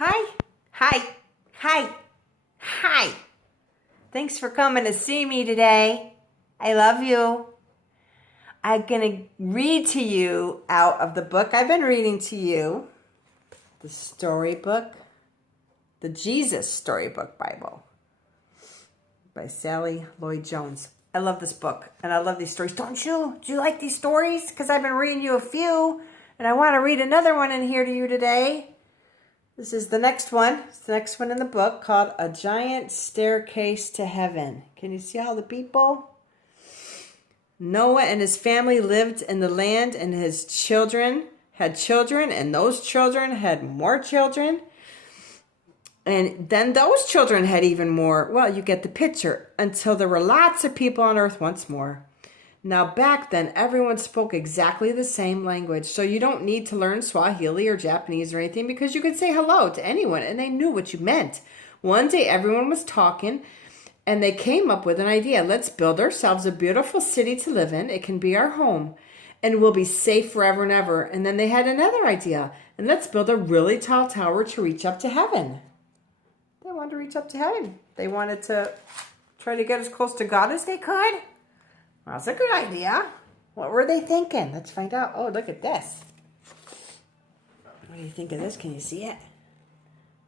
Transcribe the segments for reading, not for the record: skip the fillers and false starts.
Hi, hi, hi, hi. Thanks for coming to see me today. I love you. I'm going to read to you out of the book I've been reading to you, the storybook, the Jesus Storybook Bible by Sally Lloyd-Jones. I love this book and I love these stories. Don't you? Do you like these stories? Because I've been reading you a few and I want to read another one in here to you today. This is the next one. It's the next one in the book called A Giant Staircase to Heaven. Can you see all the people? Noah and his family lived in the land, and his children had children, and those children had more children. And then those children had even more. Well, you get the picture. Until there were lots of people on earth once more. Now, back then, everyone spoke exactly the same language, so you don't need to learn Swahili or Japanese or anything because you could say hello to anyone, and they knew what you meant. One day, everyone was talking, and they came up with an idea. Let's build ourselves a beautiful city to live in. It can be our home, and we'll be safe forever and ever. And then they had another idea, and let's build a really tall tower to reach up to heaven. They wanted to reach up to heaven. They wanted to try to get as close to God as they could. That's a good idea. What were they thinking? Let's find out. Oh, look at this. What do you think of this? Can you see it?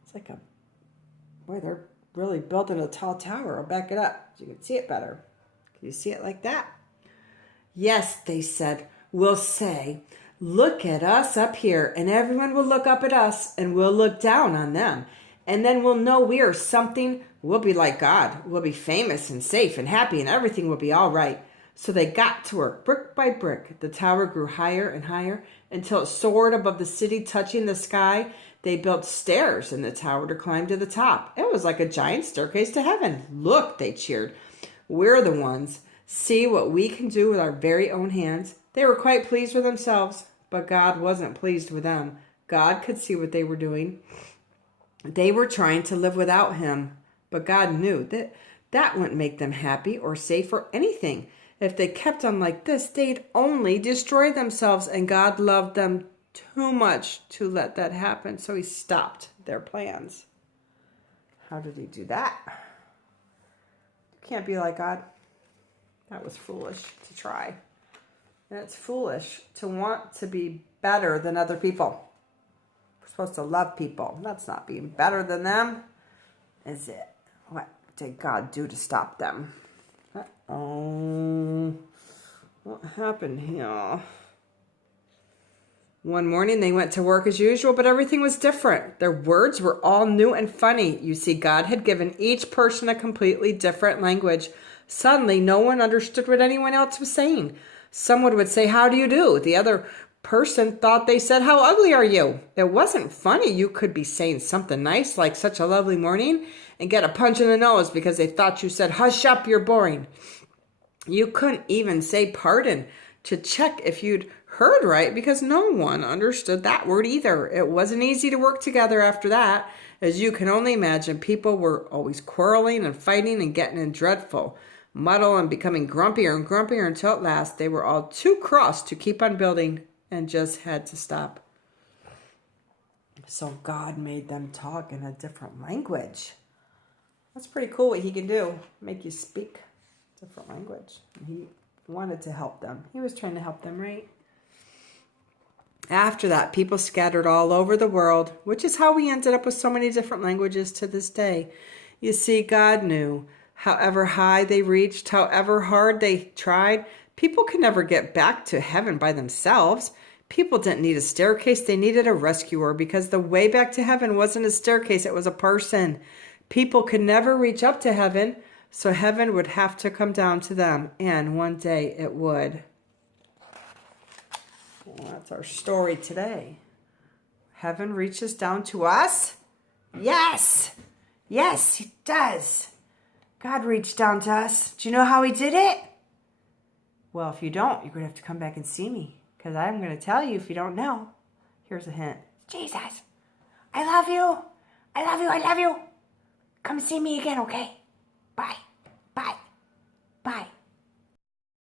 It's like boy, they're really building a tall tower. I'll back it up so you can see it better. Can you see it like that? Yes, they said. We'll say, look at us up here, and everyone will look up at us, and we'll look down on them. And then we'll know we are something. We'll be like God. We'll be famous and safe and happy, and everything will be all right. So they got to work, brick by brick. The tower grew higher and higher until it soared above the city, touching the sky. They built stairs in the tower to climb to the top. It was like a giant staircase to heaven. Look, they cheered. We're the ones. See what we can do with our very own hands. They were quite pleased with themselves, but God wasn't pleased with them. God could see what they were doing. They were trying to live without him, but God knew that wouldn't make them happy or safe or anything. If they kept on like this, they'd only destroy themselves, and God loved them too much to let that happen, so he stopped their plans. How did he do that? You can't be like God. That was foolish to try. And it's foolish to want to be better than other people. We're supposed to love people. That's not being better than them, is it? What did God do to stop them? Oh, what happened here? One morning they went to work as usual, but everything was different. Their words were all new and funny. You see, God had given each person a completely different language. Suddenly, no one understood what anyone else was saying. Someone would say, "How do you do?" The other person thought they said, "How ugly are you?" It wasn't funny. You could be saying something nice like "such a lovely morning" and get a punch in the nose because they thought you said, "Hush up, you're boring." You couldn't even say pardon to check if you'd heard right because no one understood that word either. It wasn't easy to work together after that. As you can only imagine, people were always quarreling and fighting and getting in dreadful muddle and becoming grumpier and grumpier until at last they were all too cross to keep on building and just had to stop. So God made them talk in a different language. That's pretty cool what he can do, make you speak different language. He wanted to help them. He was trying to help them, right? After that, people scattered all over the world, which is how we ended up with so many different languages to this day. You see, God knew however high they reached, however hard they tried, people could never get back to heaven by themselves. People didn't need a staircase. They needed a rescuer because the way back to heaven wasn't a staircase. It was a person. People could never reach up to heaven, so heaven would have to come down to them, and one day it would. Well, that's our story today. Heaven reaches down to us? Yes! Yes, it does. God reached down to us. Do you know how he did it? Well, if you don't, you're going to have to come back and see me, because I'm going to tell you if you don't know. Here's a hint. Jesus, I love you. I love you. I love you. Come see me again, okay? Bye. Bye. Bye.